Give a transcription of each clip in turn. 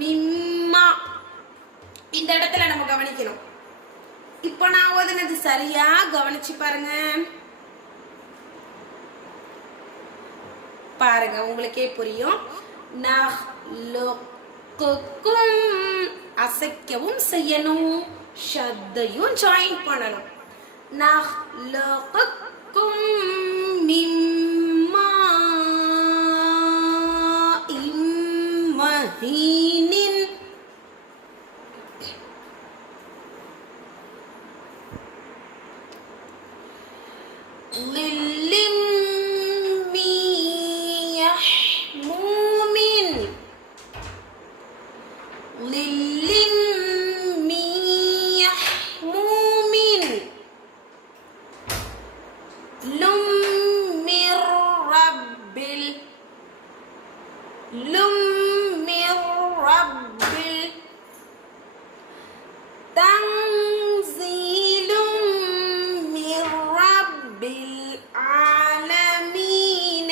மிம்மா. இந்த இடத்துல நம்ம கவனிக்கணும். இப்போ நான் ஓதுனது சரியா கவனிச்சு பாருங்க. பாருங்க உங்களுக்கே புரியும். அசைக்கவும் செய்யணும், ஷத்தையும் ஜாயின் பண்ணணும். நஹ்லுக்கும் மிம்மா இம்மஹீனின். லில்லிம் மியஹ்மூமின். லில்லிம் மியஹ்மூமின். லும் மிர் ரப்பில். லும் மிர் ரப்பில். தன்சீலும் மிர் ரப்பில் ஆலமீன.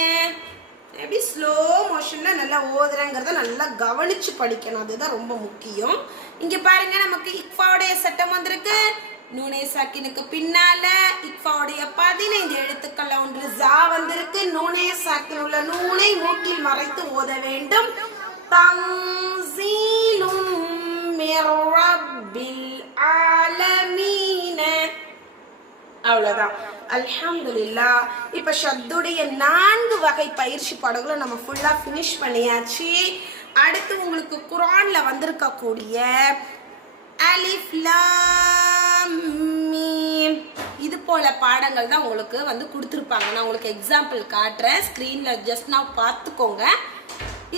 எப்படி ஸ்லோ மோஷன்ல நல்லா ஓதுறங்கிறத நல்லா கவனிச்சு படிக்கணும், அதுதான் ரொம்ப முக்கியம். இங்க பாருங்க, நமக்கு இக்ஃபாவுடைய சட்டம் வந்திருக்கு. நூனே சாக்கினுக்கு பின்னால இக்ஃபாவுடைய 15 எழுத்துக்கள் ஒன்று ஜா வந்திருக்கு. நூனே சாக்கின் உள்ள நூனை மூக்கில் மறைத்து ஓத வேண்டும். தன்சீலும் மிர் ரப்பில் ஆலமீன. அவ்வளவுதான். அல்ஹம்துலில்லாஹ். இப்ப ஷத்துடைய 4 வகை பயிற்சி பாடங்களை நம்ம ஃபுல்லா ஃபினிஷ் பண்ணியாச்சு. அடுத்து உங்களுக்கு குர்ஆன்ல வந்திருக்கக்கூடிய அலிஃப் லாம் மீம் இது போல பாடங்கள் தான் உங்களுக்கு வந்து கொடுத்துருப்பாங்க. நான் உங்களுக்கு எக்ஸாம்பிள் காட்டுறேன், ஸ்க்ரீன்ல ஜஸ்ட் நான் பார்த்துக்கோங்க.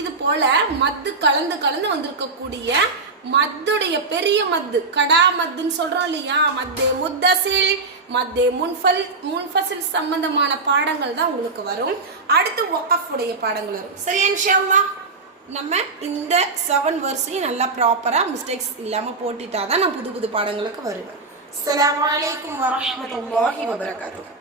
இது போல மத்து கலந்து கலந்து வந்திருக்கக்கூடிய மத்துடைய பெரிய மத்து, கடா மத்துன்னு சொல்றோம் இல்லையா, மத்தே முத்தசில், மத்தே முன்ஃபசில் சம்பந்தமான பாடங்கள் தான் உங்களுக்கு வரும். அடுத்து வக்ஃப் உடைய பாடங்கள் வரும். சரி, இன்ஷாஅல்லாஹ் நம்ம இந்த 7 வர்ஸையும் நல்லா ப்ராப்பரா மிஸ்டேக்ஸ் இல்லாம போட்டுட்டாதான் நான் புது புது பாடங்களுக்கு வருவேன். அஸ்ஸலாமு அலைக்கும் வரஹ்மத்துல்லாஹி வபரகாத்துஹு.